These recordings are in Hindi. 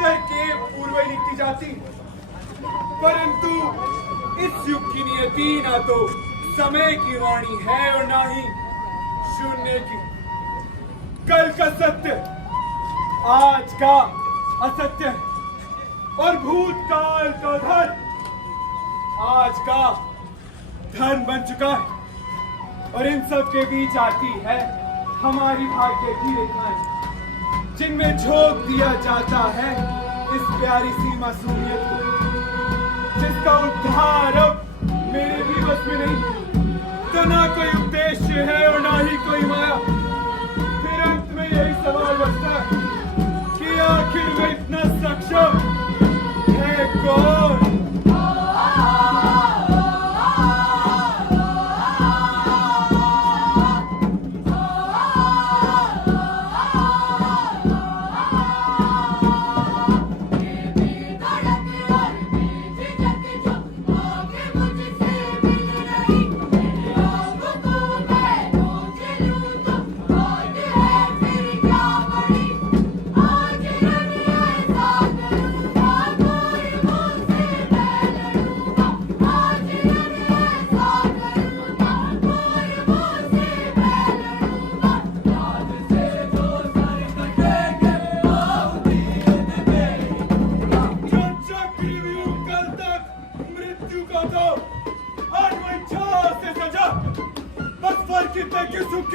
उत्तर के पूर्व ही लिखी जाती, परंतु इस युग की नियति ना तो समय की वाणी है और ना ही शून्य की। कल का सत्य आज का असत्य है और भूतकाल का धन आज का धन बन चुका है, और इन सब के बीच आती है हमारी भाग्य की रेखाएं, जिनमें झोंक दिया जाता है इस प्यारी सी मासूमियत को, जिसका उद्धार अब मेरे भी बस में नहीं। तो ना कोई उद्देश्य है और ना ही कोई माया। फिर अंत में यही सवाल बचता है कि आखिर में इतना सक्षम है कौन?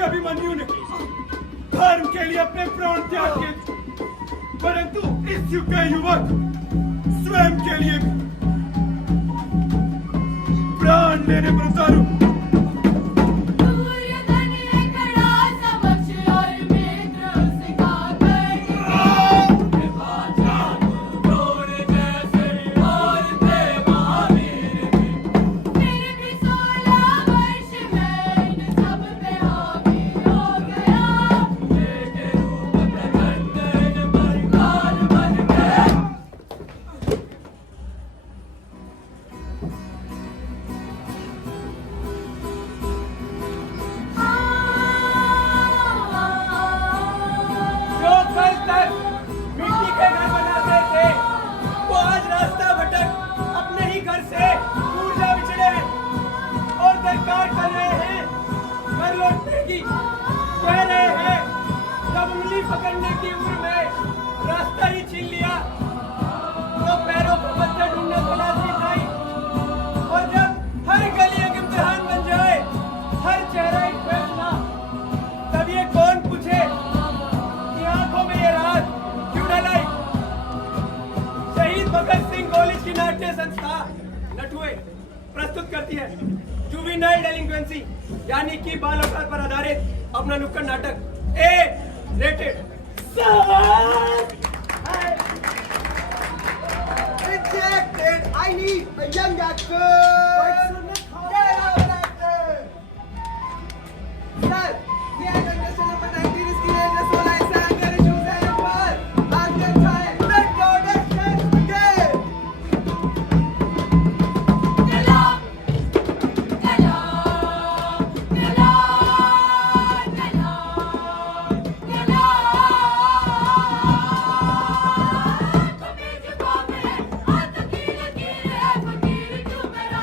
अभिमन्यु ने धर्म के लिए अपने प्राण त्याग किए, परंतु इस युग का युवक स्वयं के लिए भी प्राण लेने पर उतारू। पकड़ने की उम्र में रास्ता ही छीन लिया तो पैरों पर पत्थर ढूंढना तलाश भी था। और जब हर गली एक इम्तिहान बन जाए, हर चेहरा एक फैसला, तब ये कौन पूछे कि आंखों में ये रात क्यों ढलाई। शहीद भगत सिंह कॉलेज की नाट्य संस्था नटुए प्रस्तुत करती है जुवेनाइल डेलिंक्वेंसी यानी कि बाल अपराध पर आधारित अपना नुक्कड़ नाटक ए rated 7. Rejected. I need a young actor. Get out actor. Sir, may I understand number 19 is clear. That's all I say. I get issues and what? I'm just trying. Let go. Let's again. Come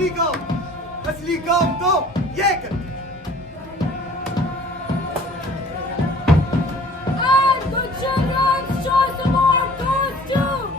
असली गाँव तो ये कर And the children's choice award goes to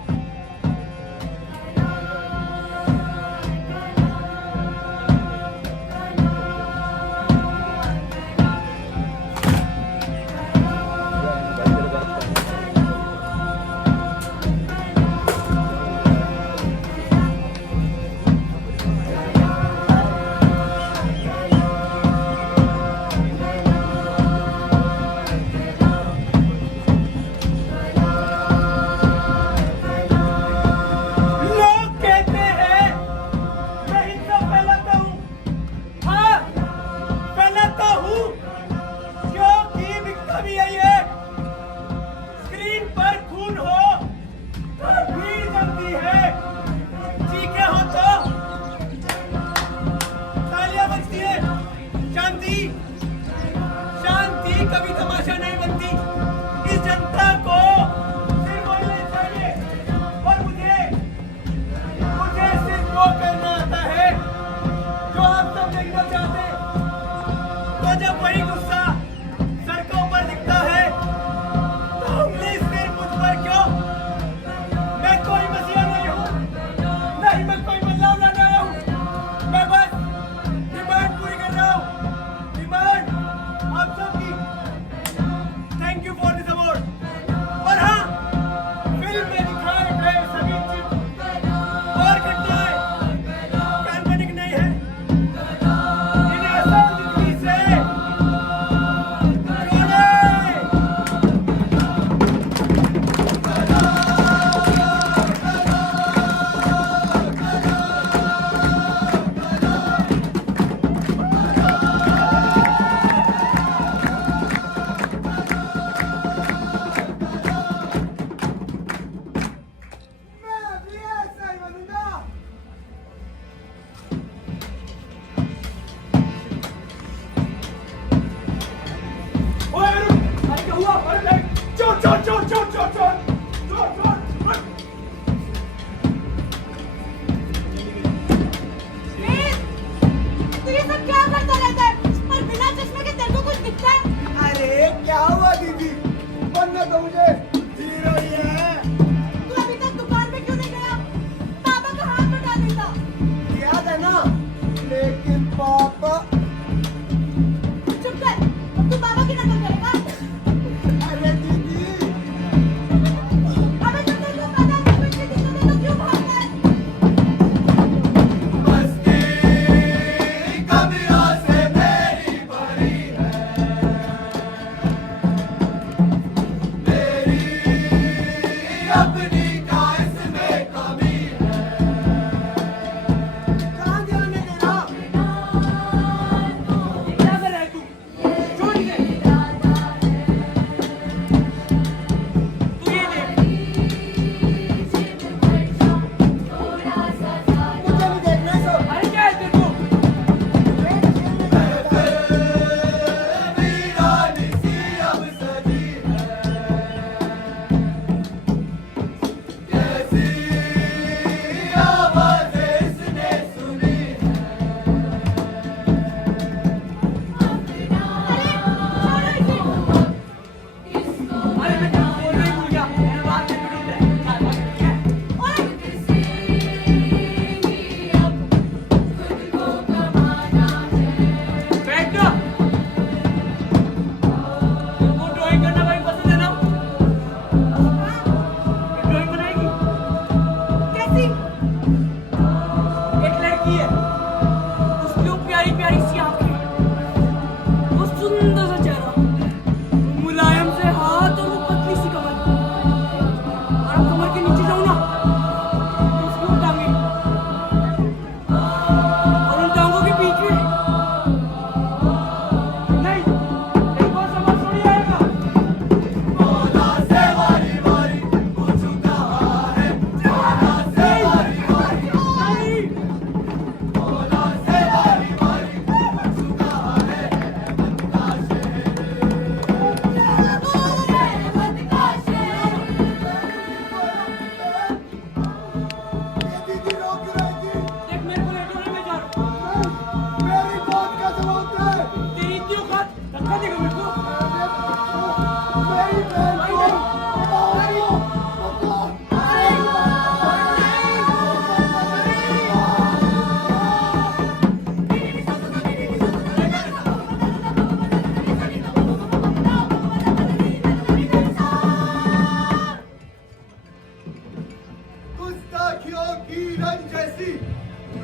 आँखियों की रंग जैसी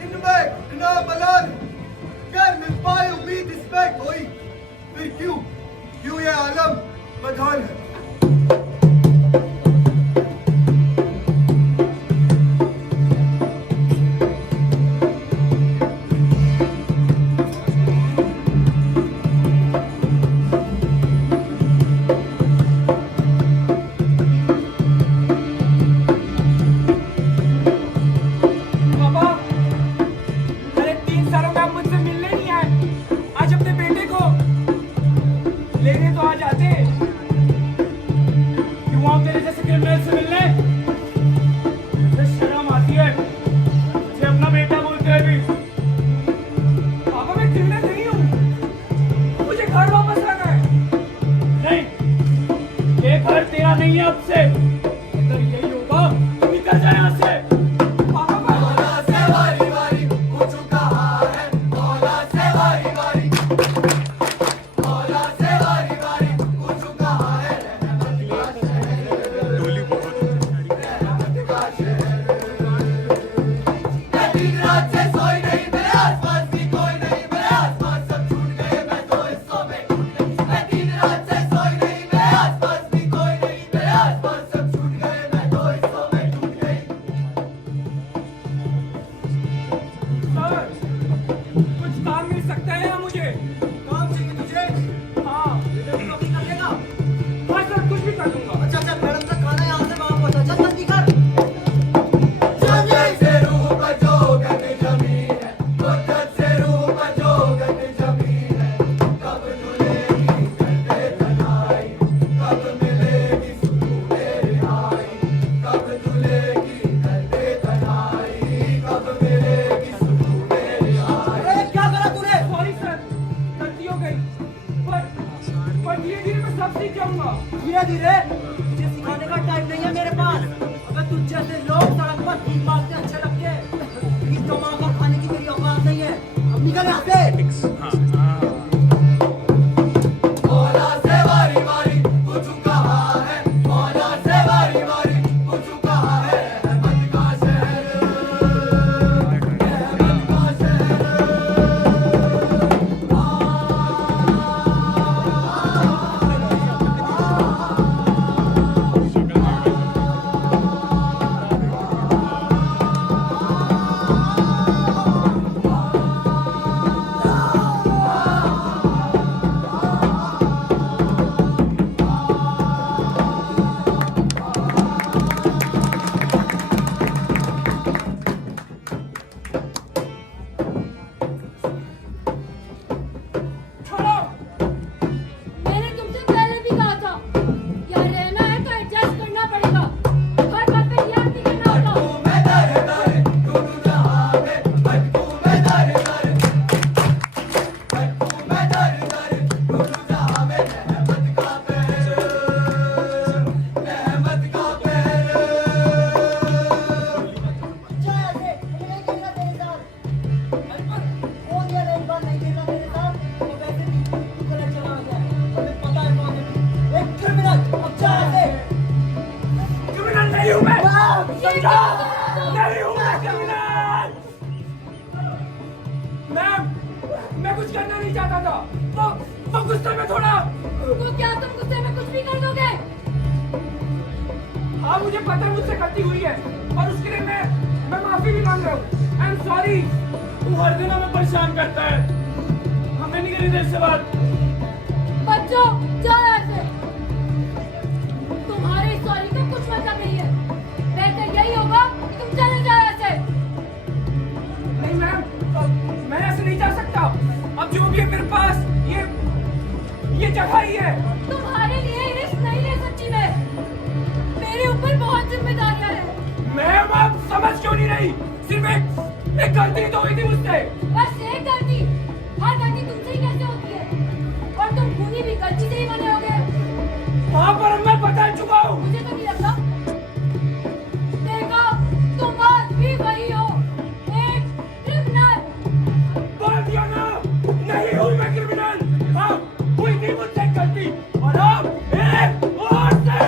इनमें इतना मलाल कर मिल पाए उम्मीद इस पे कोई फिर क्यों ये आलम बदहाल है। पापा, अरे 3 सालों में आप मुझसे मिलने नहीं आए। आज अपने बेटे को लेने तो आ जाते। क्यों आओ तेरे जैसे क्रिमिनल से मिलने? मुझे शर्म आती है मुझे अपना बेटा बोलते हैं भी। पापा, मैं क्रिमिनल नहीं हूँ, मुझे घर वापस आना है। नहीं, ये घर तेरा नहीं है अब से। अगर यही होगा तो निकल जाए यहाँ से। कुछ काम मिल सकता है यहाँ मुझे? काम चाहिए तुझे? हाँ, नौकरी कर लेगा? हाँ सर, कुछ भी कर दूंगा। अच्छा अच्छा, मैडम का खाना यहाँ से वहाँ पहुँचा, चल जल्दी कर। अरे क्या करा तूने? सॉरी सर, गलती हो गई। पर धीरे-धीरे मैं सब सीख जाऊंगा। धीरे धीरे तुझे सिखाने का टाइम नहीं है मेरे पास। अगर तुझ जैसे लोग सड़क पर भीख मांगते अच्छे लगते हैं, इस दिमाग का खाने की तेरी औकात नहीं है। अब निकल यहाँ से। छोड़ो। मैंने तुमसे पहले भी कहा था, यहाँ रहना है तो एडजस्ट करना पड़ेगा। हर बात पे रिएक्ट नहीं करना होता। क्रिमिनल नहीं हूँ मैं। समझा? नहीं हूँ मैं क्रिमिनल। मैं कुछ करना नहीं चाहता था। वो गुस्से में थोड़ा। तो क्या तुम गुस्से में कुछ भी कर दोगे? हाँ, मुझे पता है मुझसे गलती हुई है और उसके लिए मैं माफी भी मांग रहा हूँ। I am sorry. तू हर दिन हमें परेशान करता है। हमें नहीं करी देर से बात। बच्चों, जाओ यहाँ से। तुम्हारे सॉरी का कुछ मतलब नहीं है। बेहतर यही होगा कि तुम चले जाओ यहाँ से। नहीं मैम, मैं ऐसे नहीं जा सकता। अब जो भी है मेरे पास ये जगह ही है। तुम्हारे लिए रिस्क नहीं ले सकती मैं। मेरे ऊपर बहुत जिम्मेदारियां हैं। मैम, आप समझ क्यों नहीं रही? सिर्फ एक गलती तो हुई थी मुझसे। बस एक गलती? हर गलती तुमसे ही कैसे होती है? और तुम खूनी भी गलती से ही बने होगे। वहाँ पर मैं बता चुका हूँ। मुझे तो नहीं लगता। देखो, तुम आज भी वही हो, एक क्रिमिनल। बोल दिया ना, नहीं हूँ मैं क्रिमिनल। हाँ, हुई थी मुझसे गलती और अब एक और से।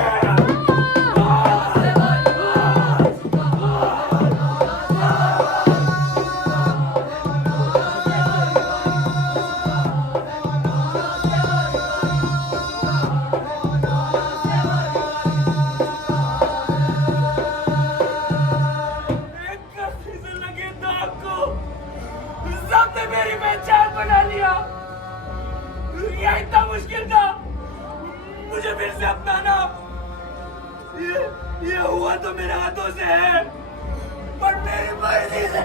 फिर से अपनाना। ये हुआ तो मेरे हाथों से है, पर मेरी मर्जी से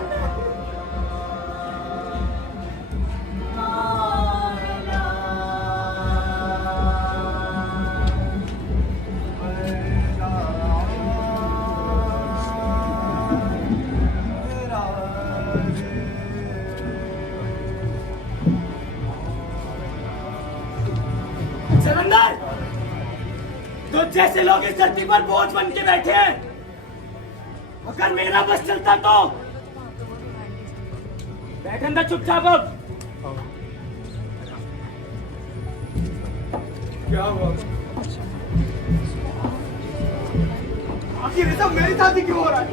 समंदर, तो जैसे लोग इस धरती पर बोझ बन के बैठे हैं, अगर मेरा बस चलता तो बैठ अंदर चुपचाप। अब क्या हुआ? आखिर ये सब मेरे साथ ही क्यों हो रहा है?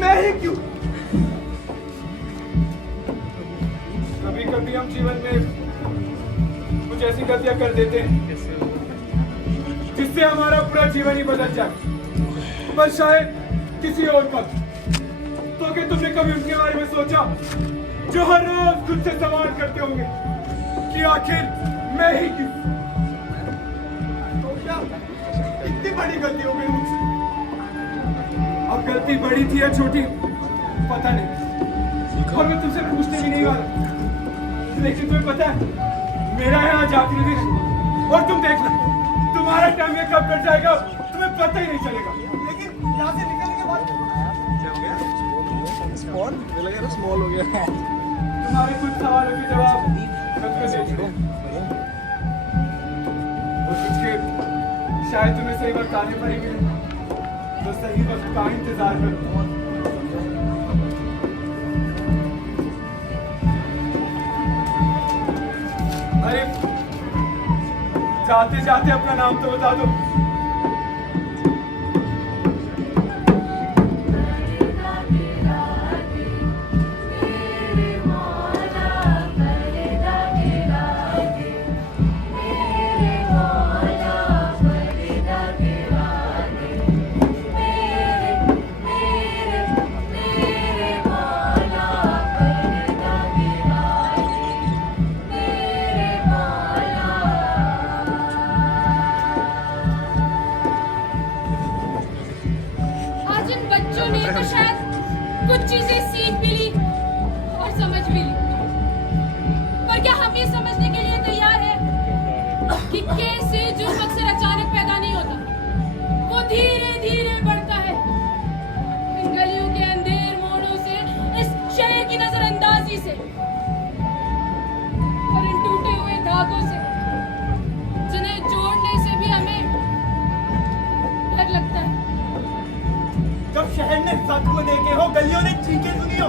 मैं ही क्यों? कभी कभी हम जीवन में कुछ ऐसी गलतियां कर देते हैं जिससे हमारा पूरा जीवन ही बदल जाए। पर शायद किसी और का। तो क्या तुमने कभी उनके बारे में सोचा जो हर रोज खुद से सवाल करते होंगे कि आखिर मैं ही क्यों? तो क्या इतनी बड़ी गलती हो गई मुझसे? अब गलती बड़ी थी या छोटी पता नहीं, और मैं तुमसे पूछने भी नहीं वाला। लेकिन तुम्हें पता है मेरा यहाँ आखिरी दिन है, और तुम देखना तुम्हारा टाइम ये कब कट जाएगा तुम्हें पता ही नहीं चलेगा। लेकिन यहाँ से निकलने के बाद क्या हो गया? स्मॉल हो गया। तुम्हारे कुछ सवालों के जवाब मैं तुम्हें दे चुका हूं। और कुछ के शायद तुम्हें सही बताने पर ही मिले, तो सही वक्त का इंतजार करो। अरे जाते जाते अपना नाम तो बता दो। तो शायद कुछ चीजें सीख भी ली और समझ भी ली, पर क्या हम ये समझने के लिए तैयार हैं कि कैसे जुर्म अक्सर अचानक पैदा नहीं होता, वो धीरे धीरे बढ़ता है। इन गलियों के अंधेर मोड़ों से, इस शहर की नजरअंदाजी से और इन टूटे हुए धागों से जिन्हें जोड़ने से भी हमें डर लगता है। जब शहर ने जख्म देखे हो, गलियों ने चीखें सुनी हो,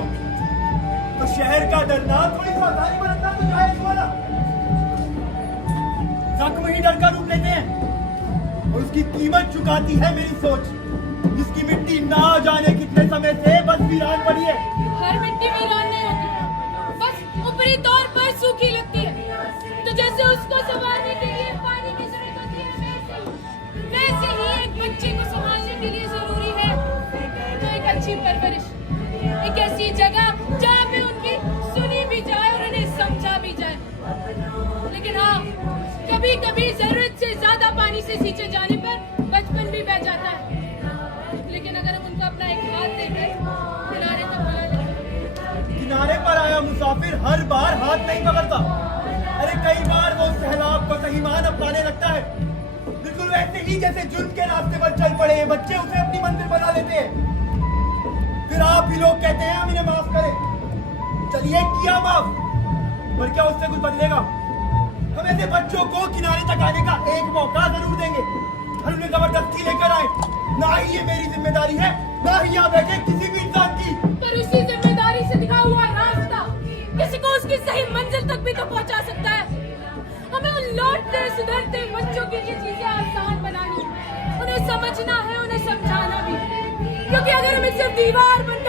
तो शहर का डरना थोड़ी सावधानी बरतना तो जायज हुआ ना। जख्म ही डर का रूप लेते हैं और उसकी कीमत चुकाती है मेरी सोच, जिसकी मिट्टी ना जाने कितने समय से बस वीरान पड़ी है। हर मिट्टी वीरान नहीं होती, बस ऊपरी तौर पर सूखी लगती है। तो जैसे उसको संभालने के लिए पानी की जरूरत होती है, वैसे ही एक बच्चे को संभालने के लिए जरूरी है तो एक अच्छी परवरिश, एक ऐसी जगह जहाँ पे उनकी सुनी भी जाए और उन्हें समझा भी जाए। लेकिन हाँ, कभी कभी जरूरत से ज्यादा पानी से सींचे जाने पर बचपन भी बह जाता है। लेकिन अगर हम उनको अपना एक हाथ देकर किनारे तक बुला लें। किनारे पर आया मुसाफिर हर बार हाथ नहीं पकड़ता। अरे कई बार वो सैलाब को सही मान अपनाने लगता है, बिल्कुल वैसे ही जैसे जुर्म के रास्ते पर चल पड़े बच्चे उसे अपनी मंजिल बना लेते हैं। फिर आप ही लोग कहते हैं हम इन्हें माफ करें। चलिए किया माफ, पर क्या उससे कुछ बदलेगा? हम ऐसे बच्चों को किनारे तक आने का एक मौका जरूर देंगे और उन्हें जबरदस्ती लेकर आए। ना ही ये मेरी जिम्मेदारी है, ना ही यहाँ बैठे किसी भी इंसान की। पर उसी जिम्मेदारी से दिखा हुआ रास्ता किसी को उसकी सही मंजिल तक भी तो पहुंचा सकता है। हमें उन लौटते सुधरते बच्चों के लिए चीजें आसान बनानी, उन्हें समझना है, उन्हें समझाना भी। क्योंकि अगर हमें सिर्फ दीवार बन